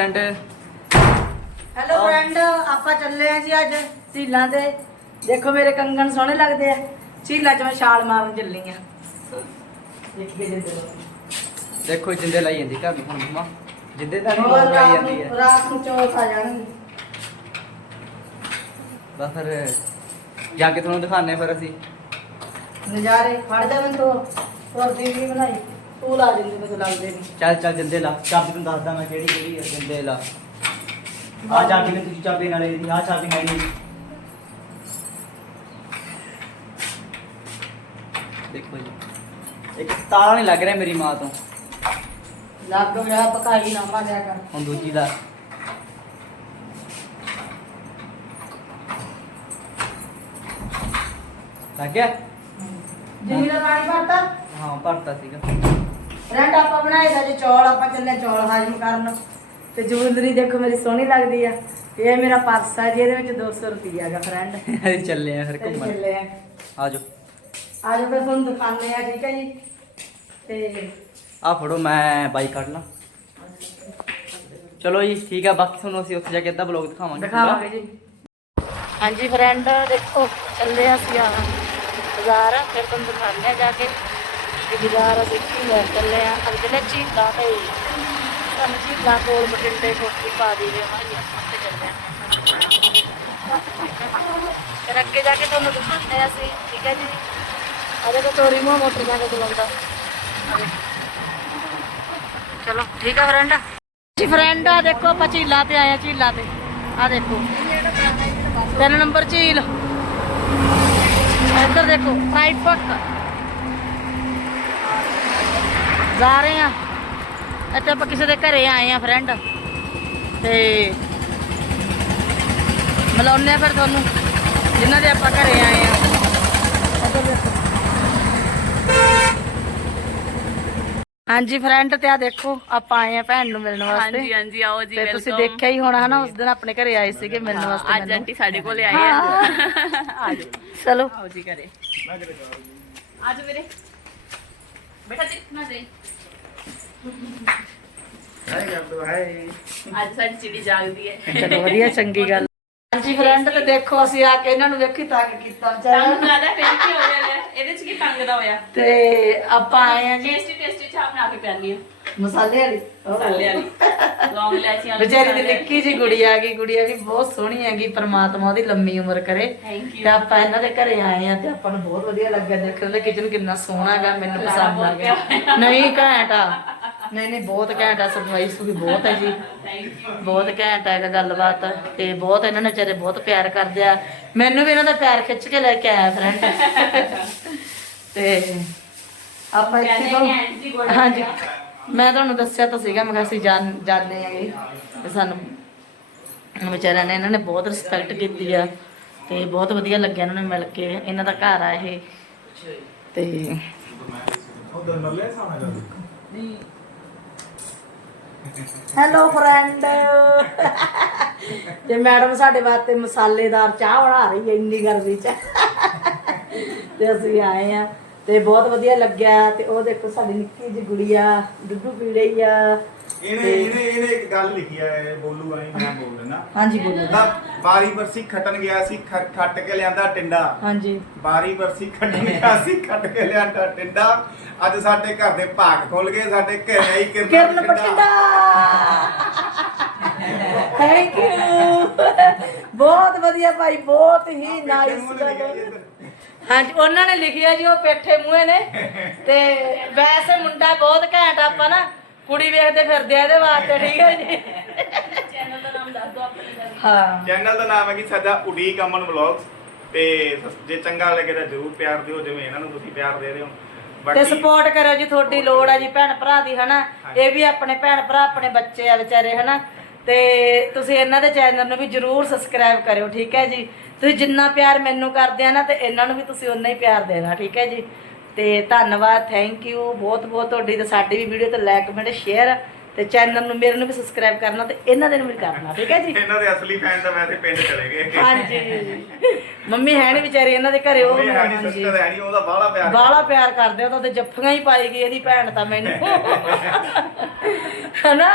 Friend hello friend ਆਪਾਂ ਚੱਲੇ ਆ ਜੀ ਅੱਜ ਝੀਲਾਂ ਤੇ। ਦੇਖੋ ਮੇਰੇ ਕੰਗਣ ਸੋਹਣੇ ਲੱਗਦੇ ਆ। ਝੀਲਾਂ 'ਚ ਮੈਂ ਛਾਲ ਮਾਰਨ ਚੱਲੀ ਆ। ਦੇਖੀਏ ਜਿੱਦੇ ਦੇਖੋ ਜਿੰਦੇ ਲਾਈ ਜਾਂਦੀ ਘਰ ਨੂੰ ਹੁਣ ਮੰਮਾ। ਜਿੰਦੇ ਤਾਂ ਨਹੀਂ ਲਾਈ ਰਾਤ ਜਾਂਦੀ ਹੈ ਰਾਤ ਨੂੰ ਚੌਥ ਆ ਜਾਣਗੇ। ਬਸ ਫਿਰ ਜਾ ਕੇ ਤੁਹਾਨੂੰ ਦਿਖਾਣੇ ਫਿਰ ਅਸੀਂ। ਨਜ਼ਾਰੇ। ਫੜ ਜਾ ਮੈਂ ਤੋਂ। ਹੋਰ ਦੀ ਵੀ ਬਣਾਈ। ਤੂੰ ਲਾ ਦਿੰਦੇ ਮੈਨੂੰ ਲੱਗਦੇ ਨਹੀਂ। ਚੱਲ ਚੱਲ ਜਿੰਦੇ ਲਾ। ਚਾਬੀ ਤੁਹਾਨੂੰ ਦੱਸਦਾ ਮੈਂ ਕਿਹੜੀ ਕਿਹੜੀ ਹੈ ਜਿੰਦੇ ਲਾ। ਆ ਚਾਬੀ ਨੇ ਤੁਸੀਂ ਚਾਬੀ ਨਾਲੇ ਦੀ ਆ ਚਾਬੀ ਹੈ ਨਹੀਂ। ਦੇਖੋ ਜੀ। ਇੱਕ ਤਾਲਾ ਨਹੀਂ ਲੱਗ ਰਿਹਾ ਮੇਰੀ ਮਾਂ ਤੋਂ। ਲੱਗ ਗਿਆ ਪਕਾਈ ਨਾ ਦਿਆ ਕਰ। ਹੁਣ ਦੂਜੀ ਦਾ। ਲੱਗ ਗਿਆ? ਦਾ ਪਾਣੀ ਭਰਤਾ? ਹਾਂ ਭਰਤਾ ਸੀਗਾ। ਰੈਂਟ ਆਪਾਂ ਬਣਾਏ ਦਾ ਜੀ ਚੌਲ ਆਪਾਂ ਚੱਲੇ ਚੌਲ ਹਾਜ਼ਮ ਕਰਨ। ਤੇ ਜੂਲਰੀ ਦੇਖੋ ਮੇਰੀ ਸੋਹਣੀ ਲੱਗਦੀ ਆ। ਤੇ ਇਹ ਮੇਰਾ ਪਰਸ ਆ ਜੀ ਇਹਦੇ ਵਿੱਚ 200 ਰੁਪਈਆ ਹੈਗਾ ਫਰੈਂਡ ਅਸੀਂ ਚੱਲੇ ਆ ਫਿਰ ਘੁੰਮਣ। ਚੱਲੇ ਆ। ਆ ਜਾਓ। ਅੱਜ ਫਿਰ ਤੁਹਾਨੂੰ ਦਿਖਾਉਂਦੇ ਆ ਠੀਕ ਹੈ ਜੀ। ਤੇ ਆ ਫੜੋ ਮੈਂ ਬਾਈਕ ਕੱਢ ਲਾਂ। ਚਲੋ ਜੀ ਠੀਕ ਆ ਬਾਕੀ ਤੁਹਾਨੂੰ ਅਸੀਂ ਉੱਥੇ ਜਾ ਕੇ ਅੱਧਾ ਬਲੌਗ ਦਿਖਾਵਾਂਗੇ ਦਿਖਾਵਾਂਗੇ ਜੀ। ਹਾਂਜੀ ਫਰੈਂਡ ਦੇਖੋ ਚੱਲੇ ਆ ਅਸੀਂ ਆ ਬਾਜ਼ਾਰ ਫਿਰ ਤੁਹਾਨੂੰ ਦਿਖਾਉਂਦੇ ਆ ਜਾ ਕੇ। ਕਿ ਅਸੀਂ ਕੀ ਚੱਲੇ ਆ ਅੱਜ ਝੀਲਾਂ ਤੇ ਸਾਨੂੰ ਝੀਲਾਂ ਕੋਲ ਬਠਿੰਡੇ ਕੋਠੀ ਪਾ ਦੀ ਦੇ ਮਾਈ ਆਪਾਂ ਚੱਲੇ ਆ ਫਿਰ ਅੱਗੇ ਜਾ ਕੇ ਤੁਹਾਨੂੰ ਦਿਖਾਉਂਦੇ ਆ ਅਸੀਂ, ਠੀਕ ਹੈ ਜੀ? ਆ ਦੇਖੋ ਤੋਰੀ ਮੋ ਮੋਟਰਸਾਈਕਲ ਚਲਾਉਂਦਾ। ਆ ਦੇਖੋ। ਚਲੋ, ਠੀਕ ਹੈ ਫਰੈਂਡ ਜੀ ਫਰੈਂਡ ਆ ਦੇਖੋ, ਆਪਾਂ ਝੀਲਾਂ ਤੇ ਆਏ ਆ ਝੀਲਾਂ ਤੇ। ਆ ਦੇਖੋ। ਤਿੰਨ ਨੰਬਰ ਝੀਲ। ਇੱਧਰ ਦੇਖੋ ਰਾਈਟ ਫੁੱਟ ਜਾ ਰਹੇ ਆ। ਇੱਥੇ ਆਪਾਂ ਕਿਸੇ ਦੇ ਘਰੇ ਆਏ ਆ ਫਰੈਂਡ ਤੇ ਮਿਲਾਉਂਦੇ ਆ ਫਿਰ ਤੁਹਾਨੂੰ ਜਿਨ੍ਹਾਂ ਦੇ ਆਪਾਂ ਘਰੇ ਆਏ ਆ। ਹਾਂਜੀ ਫਰੈਂਡ ਤੇ ਆ ਦੇਖੋ ਆਪਾਂ ਆਏ ਆ ਭੈਣ ਨੂੰ ਮਿਲਣ ਵਾਸਤੇ। ਹਾਂਜੀ ਹਾਂਜੀ ਆਓ ਜੀ ਤੇ ਤੁਸੀਂ। ਦੇਖਿਆ ਹੀ ਹੋਣਾ ਹਨਾ ਉਸ ਦਿਨ ਆਪਣੇ ਘਰੇ ਆਏ ਸੀਗੇ ਮਿਲਣ ਵਾਸਤੇ ਅੱਜ। ਆਂਟੀ ਸਾਡੇ ਕੋਲੇ ਆਏ ਆ। ਚਲੋ। ਆਓ ਜੀ ਘਰੇ। ਜਾਓ ਵੀਰੇ। ਬੇਟਾ ਜੀ ਨਾ ਜਾਈ ਅੱਜ ਸਾਡੀ ਚਿੜੀ ਜਾਗਦੀ ਹੈ। ਚਲੋ ਵਧੀਆ ਚੰਗੀ ਗੱਲ। ਹਾਂਜੀ ਫਰੈਂਡ ਤੇ ਦੇਖੋ ਅਸੀਂ ਆ ਕੇ ਇਹਨਾਂ ਨੂੰ ਵੇਖੀ ਤੰਗ ਕੀਤਾ। ਵਿਚਾਰਾ ਤੰਗ ਜ਼ਿਆਦਾ ਫਿਰ ਕੀ ਹੋ ਗਿਆ ਲੈ? ਇਹਦੇ ਚ ਕੀ ਤੰਗ ਦਾ ਹੋਇਆ? ਤੇ ਆਪਾਂ ਆਏ ਆ ਜੀ। ਟੇਸਟੀ ਟੇਸਟੀ ਚਾਹ ਬਣਾ ਕੇ ਪਿਆਨੀ ਆ। ਮਸਾਲੇ ਵਾਲੀ। ਮਸਾਲੇ ਵਾਲੀ। ਲੌਂਗ ਇਲਾਚੀਆਂ ਵਾਲੀ ਵਿਚਾਰੀ ਦੀ ਮਸਾਲੇ ਨਿੱਕੀ ਜੀ ਗੁੜੀਆ ਗਈ। ਗੁੜੀਆ ਵੀ ਬਹੁਤ ਸੋਹਣੀ ਹੈਗੀ ਪਰਮਾਤਮਾ ਉਹਦੀ ਲੰਮੀ ਉਮਰ ਕਰੇ। Thank you. ਤੇ ਆਪਾਂ ਇਹਨਾਂ ਦੇ ਘਰੇ ਆਏ ਆ ਤੇ ਆਪਾਂ ਨੂੰ ਬਹੁਤ ਵਧੀਆ ਲੱਗਿਆ ਦੇਖਣ ਦਾ ਕਿਚਨ ਕਿੰਨਾ ਸੋਹਣਾ ਹੈਗਾ ਮੈਨੂੰ ਪਸੰਦ ਆ ਗਿਆ। ਨਹੀਂ ਘੈਂਟ ਆ। ਨਹੀਂ ਨਹੀਂ ਬਹੁਤ ਘੈਂਟ ਆ ਸਫ਼ਾਈ ਸੁਫੀ ਬਹੁਤ ਹੈ ਜੀ। ਥੈਂਕ ਯੂ ਬਹੁਤ ਘੈਂਟ ਹੈਗਾ ਗੱਲਬਾਤ। ਤੇ ਬਹੁਤ ਇਹਨਾਂ ਨੇ ਵਿਚਾਰੇ ਬਹੁਤ ਪਿਆਰ ਕਰਦੇ ਆ। ਮੈਨੂੰ ਵੀ ਇਹਨਾਂ ਦਾ ਪਿਆਰ ਖਿੱਚ ਕੇ ਲੈ ਕੇ ਆਇਆ ਫਰੈਂਡ ਤੇ ਆਪਾਂ ਇੱਥੇ ਤੋਂ ਹਾਂਜੀ। ਮੈਂ ਤੁਹਾਨੂੰ ਦੱਸਿਆ ਤਾਂ ਸੀਗਾ ਮੈਂ ਕਿਹਾ ਅਸੀਂ ਜਾਣ ਜਾਣਦੇ ਆਂਗੇ ਤੇ ਸਾਨੂੰ ਵਿਚਾਰਿਆਂ ਨੇ ਇਹਨਾਂ ਨੇ ਬਹੁਤ ਰਿਸਪੈਕਟ ਕੀਤੀ ਆ। ਤੇ ਬਹੁਤ ਵਧੀਆ ਲੱਗਿਆ ਇਹਨਾਂ ਨੂੰ ਮਿਲ ਕੇ। ਇਹਨਾਂ ਦਾ ਘਰ ਆ ਇਹ। ਤੇ ਹੈਲੋ ਫਰੈਂਡ ਤੇ ਮੈਡਮ ਸਾਡੇ ਵਾਸਤੇ ਮਸਾਲੇਦਾਰ ਚਾਹ ਬਣਾ ਰਹੀ ਹੈ ਇੰਨੀ ਗਰਮੀ ਚ। ਤੇ ਅਸੀਂ ਆਏ ਆ ਤੇ ਬਹੁਤ ਵਧੀਆ ਲੱਗਿਆ ਤੇ ਉਹ ਦੇਖੋ ਸਾਡੀ ਨਿੱਕੀ ਜਿਹੀ ਗੁੜੀਆ, ਦੁੱਧੂ ਪੀ ਰਹੀ ਆ। ਇਹਨੇ ਇਹਨੇ ਇਹਨੇ ਇੱਕ ਗੱਲ ਲਿਖੀ ਆ ਇਹ ਬੋਲੂ ਆਈ ਮੈਂ ਬੋਲ ਦਿੰਦਾ ਹਾਂਜੀ ਬੋਲੋ। ਕਹਿੰਦਾ ਬਾਰੀ ਬਰਸੀ ਖੱਟਣ ਗਿਆ ਸੀ ਖ- ਖੱਟ ਕੇ ਲਿਆਂਦਾ ਟਿੰਡਾ। ਹਾਂਜੀ। ਬਾਰੀ ਬਰਸੀ ਖੱਟਣ ਗਿਆ ਸੀ ਖੱਟ ਕੇ ਲਿਆਂਦਾ ਟਿੰਡਾ। ਅੱਜ ਸਾਡੇ ਘਰ ਦੇ ਭਾਗ ਖੁੱਲ ਗਏ ਸਾਡੇ ਘਰੇ ਹੀ ਕਿਰਨ ਕਿਰਨ ਬਠਿੰਡਾ ਥੈਂਕ ਯੂ ਬਹੁਤ ਵਧੀਆ ਭਾਈ ਬਹੁਤ ਹੀ ਨਾਈਸ ਹਾਂਜੀ ਉਹਨਾਂ ਨੇ ਲਿਖਿਆ ਜੀ ਉਹ ਪੇਠੇ ਮੂਹੇ ਨੇ। ਤੇ ਵੈਸੇ ਮੁੰਡਾ ਬਹੁਤ ਘੈਂਟ ਆ, ਆਪਾਂ ਨਾ। ਕੁੜੀ ਵੇਖਦੇ ਫਿਰਦੇ ਆ ਇਹਦੇ ਵਾਸਤੇ ਠੀਕ ਹੈ ਜੀ। ਚੈਨਲ ਦਾ ਨਾਮ ਦੱਸ ਦਿਓ ਆਪਣੇ ਦਾ ਹਾਂ। ਚੈਨਲ ਦਾ ਨਾਮ ਹੈ ਕਿ ਸਾਡਾ ਉਡੀਕ ਅਮਨ ਵਲੌਗਸ। ਤੇ ਜੇ ਚੰਗਾ ਲੱਗੇ ਤਾਂ ਜ਼ਰੂਰ ਪਿਆਰ ਦਿਓ ਜਿਵੇਂ ਇਹਨਾਂ ਨੂੰ ਤੁਸੀਂ ਪਿਆਰ ਦੇ ਰਹੇ ਹੋ। ਤੇ ਸਪੋਰਟ ਕਰਿਓ ਜੀ ਤੁਹਾਡੀ ਲੋੜ ਆ ਜੀ ਭੈਣ ਭਰਾ ਦੀ ਹਨਾ? ਇਹ ਵੀ ਆਪਣੇ ਭੈਣ ਭਰਾ ਆਪਣੇ ਬੱਚੇ ਆ ਵਿਚਾਰੇ ਹਨਾ? ਤੇ ਤੁਸੀਂ ਇਹਨਾਂ ਦੇ ਚੈਨਲ ਨੂੰ ਵੀ ਜਰੂਰ ਸਬਸਕ੍ਰਾਈਬ ਕਰਿਓ ਠੀਕ ਹੈ ਜੀ? ਤੁਸੀਂ ਜਿੰਨਾ ਪਿਆਰ ਮੈਨੂੰ ਕਰਦੇ ਆ ਨਾ ਤੇ ਇਹਨਾਂ ਨੂੰ ਵੀ ਤੁਸੀਂ ਉਨਾ ਹੀ ਪਿਆਰ ਦੇਣਾ ਠੀਕ ਹੈ ਜੀ? ਤੇ ਧੰਨਵਾਦ ਥੈਂਕ ਯੂ ਬਹੁਤ ਬਹੁਤ ਤੁਹਾਡੀ ਤੇ ਸਾਡੀ ਵੀ ਵੀਡੀਓ ਤੇ ਲਾਈਕ ਕਮੈਂਟ ਸ਼ੇਅਰ ਤੇ ਚੈਨਲ ਨੂੰ ਮੇਰੇ ਨੂੰ ਵੀ ਸਬਸਕ੍ਰਾਈਬ ਕਰਨਾ ਤੇ ਇਹਨਾਂ ਦੇ ਨੂੰ ਵੀ ਕਰਨਾ ਠੀਕ ਹੈ ਜੀ? ਇਹਨਾਂ ਦੇ ਅਸਲੀ ਫੈਨ ਤਾਂ ਵੈਸੇ ਪਿੰਡ ਚਲੇ ਗਏ। ਹਾਂਜੀ। ਮੰਮੀ ਹੈ ਨਹੀਂ ਵਿਚਾਰੀ ਇਹਨਾਂ ਦੇ ਘਰੇ ਉਹ ਨਹੀਂ ਹਾਂਜੀ। ਸਿਸਟਰ ਹੈ ਨਹੀਂ ਉਹਦਾ ਬਾਹਲਾ ਪਿਆਰ ਬਾਲਾ ਪਿਆਰ ਕਰਦੇ ਉਹ ਤਾਂ ਜੱਫੀਆਂ ਹੀ ਪਾਈ ਗਈ ਇਹਦੀ ਭੈਣ ਤਾਂ ਮੈਨੂੰ। ਹਨਾ?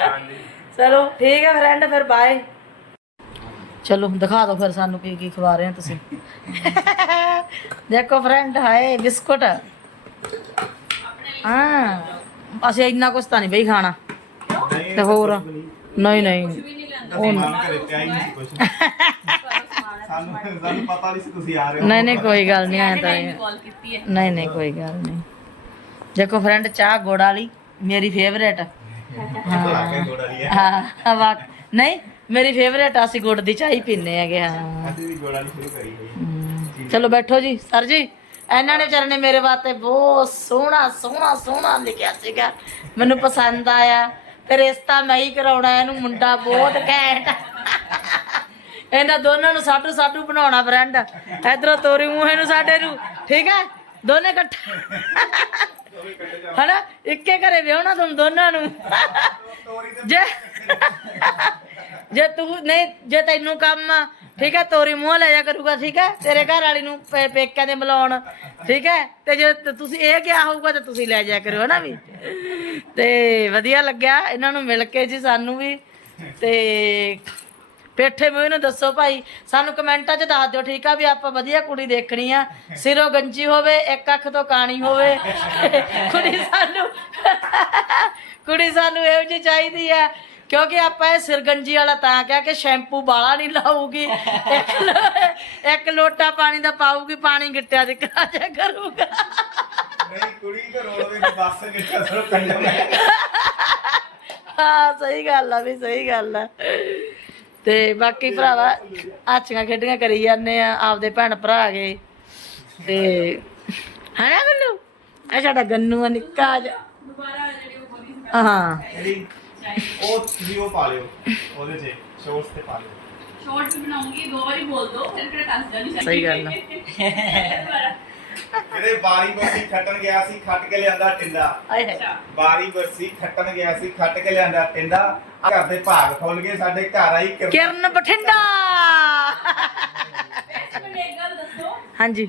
ਹਾਂਜੀ। ਚਲੋ ਠੀਕ ਹੈ ਫਰੈਂਡ ਫਿਰ ਬਾਏ ਚਲੋ ਦਿਖਾ ਦਿਓ ਫਿਰ ਸਾਨੂੰ ਕੀ ਕੀ ਖਵਾ ਰਹੇ ਹੋ ਤੁਸੀਂ। ਦੇਖੋ ਫਰੈਂਡ ਹਾਏ ਬਿਸਕੁਟ। ਹਾਂ ਅਸੀਂ ਇੰਨਾ ਕੁਛ ਤਾਂ ਨਹੀਂ ਬਈ ਖਾਣਾ। ਤੇ ਹੋਰ? ਨਹੀਂ ਨਹੀਂ। ਉਹ ਮਨ ਕਰੇ ਤੇ ਆਈ ਨਹੀਂ ਕੁਝ ਸਾਨੂੰ ਸਾਨੂੰ ਪਤਾ ਨਹੀਂ ਸੀ ਤੁਸੀਂ ਆ ਰਹੇ ਹੋ। ਨਹੀਂ ਨਹੀਂ ਕੋਈ ਗੱਲ ਨਹੀਂ ਆਇਆ ਤਾਂ ਹੈ। ਨਹੀਂ ਨਹੀਂ ਕੋਈ ਗੱਲ ਨਹੀਂ। ਦੇਖੋ ਫਰੈਂਡ ਚਾਹ ਗੁੜ ਵਾਲੀ ਮੇਰੀ ਫੇਵਰੇਟ ਭਲਾ ਕੇ ਗੋੜਾ ਲਿਆ ਹਾਂ। ਵਾ ਨਹੀਂ ਮੇਰੀ ਫੇਵਰੇਟ ਅਸੀਂ ਗੁੜ ਦੀ ਚਾਹ ਹੀ ਪੀਨੇ ਹੈਗੇ ਹਾਂ। ਅਸੀਂ ਵੀ ਗੋੜਾ ਨਹੀਂ ਸ਼ੁਰੂ ਕਰੀ ਹੋਈ। ਚਲੋ ਬੈਠੋ ਜੀ ਸਰ ਜੀ ਇਹਨਾਂ ਨੇ ਵਿਚਾਰੇ ਨੇ ਮੇਰੇ ਵਾਸਤੇ ਬਹੁਤ ਸੋਹਣਾ ਸੋਹਣਾ ਸੋਹਣਾ ਲਿਖਿਆ ਸੀਗਾ। ਮੈਨੂੰ ਪਸੰਦ ਆਇਆ ਤੇ ਰਿਸ਼ਤਾ ਮੈਂ ਹੀ ਕਰਾਉਣਾ ਇਹਨੂੰ ਮੁੰਡਾ ਬਹੁਤ ਘੈਂਟ। ਇਹਨਾਂ ਦੋਨਾਂ ਨੂੰ ਸਾਟੂ ਸਾਟੂ ਬਣਾਉਣਾ ਫਰੈਂਡ ਇਧਰੋਂ ਤੋਰੀ ਮੂੰਹ ਨੂੰ ਸਾਡੇ ਨੂੰ ਠੀਕ ਹੈ? ਦੋਨੇ ਇਕੱਠੇ। ਹਨਾ? ਇੱਕੇ ਘਰੇ ਵਿਆਹਣਾ ਤੁਹਾਨੂੰ ਦੋਨਾਂ ਨੂੰ। ਜੇ ਜੇ ਤੂੰ, ਨਹੀਂ, ਜੇ ਤੈਨੂੰ ਕੰਮ ਆ, ਠੀਕ ਹੈ, ਤੋਰੀ ਮੂੰਹ ਲੈ ਜਾ ਕਰੂਗਾ, ਠੀਕ ਹੈ, ਤੇਰੇ ਘਰ ਵਾਲੀ ਨੂੰ ਪੇ- ਪੇਕਿਆਂ ਦੇ ਮਿਲਾਉਣ ਠੀਕ ਹੈ, ਤੇ ਜੇ ਤ- ਤੁਸੀਂ ਇਹ ਕਿਹਾ ਹੋਊਗਾ ਤਾਂ ਤੁਸੀਂ ਲੈ ਜਾ ਕਰਿਓ ਨਾ ਵੀ? ਤੇ ਵਧੀਆ ਲੱਗਿਆ, ਇਹਨਾਂ ਨੂੰ ਮਿਲ ਕੇ ਜੀ ਸਾਨੂੰ ਵੀ, ਤੇ ਪੇਠੇ ਮੂੰਹ ਨੂੰ ਦੱਸੋ ਭਾਈ, ਸਾਨੂੰ ਕਮੈਂਟਾਂ 'ਚ ਦੱਸ ਦਿਓ, ਠੀਕ ਆ, ਵੀ ਆਪਾਂ ਵਧੀਆ ਕੁੜੀ ਦੇਖਣੀ ਆ, ਸਿਰੋਂ ਗੰਜੀ ਹੋਵੇ, ਇੱਕ ਅੱਖ ਤੋਂ ਕਾਣੀ ਹੋਵੇ, ਕੁੜੀ ਸਾਨੂੰ ਕੁੜੀ ਸਾਨੂੰ ਇਹੋ ਜਿਹੀ ਚਾਹੀਦੀ ਆ ਕਿਉਂਕਿ ਆਪਾਂ ਇਹ ਸਿਰਗੰਜੀ ਵਾਲਾ ਤਾਂ ਕਿਹਾ ਕਿ ਸ਼ੈਂਪੂ ਬਾਲਾ ਨਹੀਂ ਲਾਊਗੀ। ਇੱਕ ਲੋ- ਇੱਕ ਲੋਟਾ ਪਾਣੀ ਦਾ ਪਾਊਗੀ ਪਾਣੀ ਗਿੱਟਿਆ ਦੇ ਕਰਾਜਾ ਕਰੂਗਾ। ਨਹੀਂ ਕੁੜੀ ਘਰੋਂ ਵੀ ਬੱਸ ਕਿੱਥੇ ਸਰ ਕੰਡਾ ਹਾਂ ਸਹੀ ਗੱਲ ਆ ਵੀ ਸਹੀ ਗੱਲ ਆ। ਤੇ ਬਾਕੀ ਭਰਾਵਾ ਆਚੀਆਂ ਖੇਡੀਆਂ ਕਰੀ ਜਾਂਦੇ ਆ ਆਪਦੇ ਭੈਣ ਭਰਾ ਗਏ ਤੇ ਹਨਾ ਗੰਨੂ? ਇਹ ਸਾਡਾ ਗੰਨੂ ਆ ਨਿੱਕਾ ਜਿਹਾ। ਦੁਬਾਰਾ ਜਿਹੜੀ ਉਹ ਬੋਲੀ। ਹਾਂ। ਜਿਹੜੀ ਉਹ ਤੁਸੀਂ ਉਹ ਪਾ ਲਿਓ ਉਹਦੇ 'ਚ ਸ਼ੋਰਟਸ ਤੇ ਪਾ ਲਿਓ। ਸ਼ਾਰਟ ਵੀ ਬਣਾਉਂਗੀ ਦੋ ਵਾਰੀ ਬੋਲ ਦੋ ਫਿਰ ਕਿਹੜਾ ਕੱਸ ਜਾਣੀ। ਸਹੀ ਗੱਲ ਆ। ਦੁਬਾਰਾ ਇਹਦੇ ਬਾਰੀ ਬਰਸੀ ਖੱਟਣ ਗਿਆ ਸੀ ਖੱਟ ਕੇ ਲਿਆਂਦਾ ਟਿੰਡਾ। ਆਏ ਹਾਏ। ਅੱਛਾ। ਬਾਰੀ ਬਰਸੀ ਖੱਟਣ ਗਿਆ ਸੀ ਖੱਟ ਕੇ ਲਿਆਂਦਾ ਟਿੰਡਾ। ਆਹ ਘਰ ਦੇ ਭਾਗ ਖੁੱਲ ਗਏ ਸਾਡੇ ਘਰ ਆਈ ਕਿਰਨ। ਕਿਰਨ ਬਠਿੰਡਾ। ਵੈਸੇ ਮੈਨੂੰ ਇੱਕ ਗੱਲ ਦੱਸੋ। ਹਾਂਜੀ।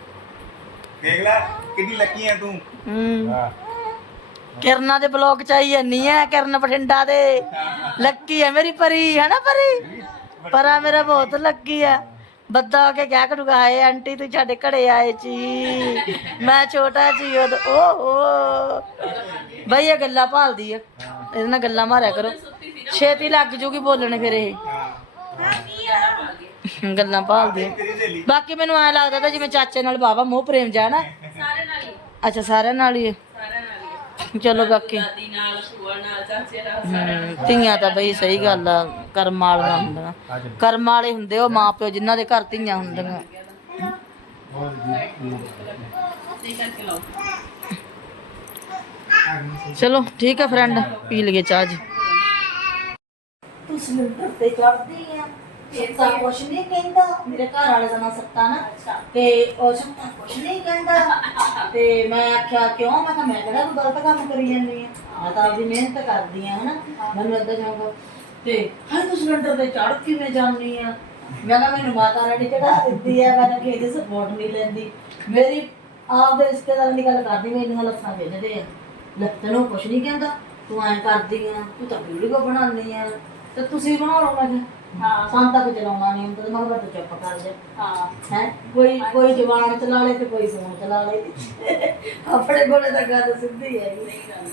ਦੇਖ ਲੈ ਕਿੰਨੀ ਲੱਕੀ ਹੈ ਤੂੰ। ਹੂੰ। ਕਿਰਨਾ ਦੇ ਬਲੌਗ ਚ ਆਈ ਜਾਨੀ ਆ ਕਿਰਨ ਬਠਿੰਡਾ ਦੇ। ਲੱਕੀ ਹੈ ਮੇਰੀ ਪਰੀ ਹੈ ਨਾ ਪਰੀ? ਪਰਾ ਮੇਰਾ ਬਹੁਤ ਲੱਕੀ ਆ ਬੱਦਾ ਹੋ ਕੇ ਕਿਆ ਕਰੂਗਾ ਹਾਏ ਆਂਟੀ ਤੂੰ ਸਾਡੇ ਘੜੇ ਆਏ ਸੀ ਮੈਂ ਛੋਟਾ ਸੀ ਉਦੋਂ ਓਹੋ। ਬਈ ਇਹ ਗੱਲਾਂ ਭਾਲਦੀ ਆ ਇਹਦੇ ਨਾਲ ਗੱਲਾਂ ਮਾਰਿਆ ਕਰੋ। ਛੇਤੀ ਲੱਗ ਜੂਗੀ ਬੋਲਣ ਫਿਰ ਇਹ। ਗੱਲਾਂ ਭਾਲਦੀ ਆ। ਬਾਕੀ ਮੈਨੂੰ ਐ ਲੱਗਦਾ ਤਾਂ ਜਿਵੇਂ ਚਾਚੇ ਨਾਲ ਬਾਵਾ ਮੋਹ ਪ੍ਰੇਮ ਜਾਣਾ ਸਾਰੇ ਨਾਲ ਹੀ ਅੱਛਾ ਸਾਰਿਆਂ ਨਾਲ ਹੀ ਹੈ। ਸਾਰਿਆਂ ਨਾਲ ਹੀ ਚਲੋ ਬਾਕੀ। ਦਾਦੀ ਨਾਲ ਭੂਆ ਨਾਲ ਚਾਚੇ ਨਾਲ ਹਮ, ਧੀਆਂ ਤਾਂ ਬਈ ਸਹੀ ਗੱਲ ਆ ਕਰਮ ਵਾਲੀਆਂ ਹੁੰਦੀਆਂ ਕਰਮ ਵਾਲੇ ਹੁੰਦੇ ਉਹ ਮਾਂ ਪਿਓ ਜਿਨ੍ਹਾਂ ਦੇ ਘਰ ਧੀਆਂ ਹੁੰਦੀਆਂ। ਤੇ ਕਰਕੇ ਲਾਓ ਚਲੋ ਠੀਕ ਹੈ ਫਰੈਂਡ ਪੀ ਲਈਏ ਚਾਹ ਜੀ। ਤੂੰ ਸਿਲੰਡਰ ਤੇ ਚੜਦੀ ਆ। ਸੱਤਾ ਕੁਛ ਨਹੀਂ ਕਹਿੰਦਾ ਮੇਰੇ ਘਰ ਵਾਲੇ ਦਾ ਨਾਂ ਸੱਤਾ ਨਾ। ਤੇ ਉਹ ਸੱਤਾ ਕੁਛ ਨਹੀਂ ਕਹਿੰਦਾ। ਤੇ ਮੈਂ ਆਖਿਆ ਕਿਉਂ? ਮੈਂ ਕਿਹਾ ਮੈਂ ਕਿਹੜਾ ਕੋਈ ਗਲਤ ਕੰਮ ਕਰੀ ਜਾਂਦੀ ਆ? ਮੈਂ ਤਾਂ ਆਪਦੀ ਮਿਹਨਤ ਕਰਦੀ ਆ ਹਨਾ। ਮੈਨੂੰ ਏਦਾਂ ਜਾਊਗਾ ਤੇ ਹਾਂ ਤੂੰ ਸਿਲੰਡਰ ਤੇ ਚੜ ਕਿਵੇਂ ਜਾਂਦੀ ਆ। ਮੈਂ ਕਿਹਾ ਮੈਨੂੰ ਮਾਤਾ ਰਾਣੀ ਚੜਾ ਦਿੱਤੀ ਆ ਮੈਂ ਤਾਂ ਕਿਸੇ ਦੀ ਸਪੋਰਟ ਨਹੀਂ ਲੈਂਦੀ। ਮੇਰੀ ਆਪ ਦੇ ਰਿਸ਼ਤੇਦਾਰਾਂ ਦੀ ਗੱਲ ਕਰਦੀ ਮੈਨੂੰ ਲੱਤਾਂ ਵੇਚਦੇ ਆ। ਲੱਤਾਂ ਨੂੰ ਕੁਛ ਨਹੀਂ ਕਹਿੰਦਾ। ਤੂੰ ਐਂ ਕਰਦੀ ਆ ਤੂੰ ਤਾਂ ਵੀਡੀਓ ਬਣਾਉਂਦੀ ਆ। ਤੇ ਤੁਸੀਂ ਬਣਾ ਲਓ ਮੈਂ ਹਾਂ ਸਾਨੂੰ ਤਾਂ ਕੋਈ ਚਲਾਉਣਾ ਨਹੀਂ ਹੁੰਦਾ ਤੇ ਮੈਂ ਕਿਹਾ ਤੂੰ ਚੁੱਪ ਕਰ ਜਾ। ਹਾਂ। ਹੈ? ਕੋਈ ਕੋਈ ਜਵਾਨ ਚਲਾ ਲੇ ਤੇ ਕੋਈ ਫੋਨ ਚਲਾ ਲੇ। ਆਪਣੇ ਕੋਲੇ ਤਾਂ ਗੱਲ ਸਿੱਧੀ ਹੈ ਸਹੀ ਗੱਲ।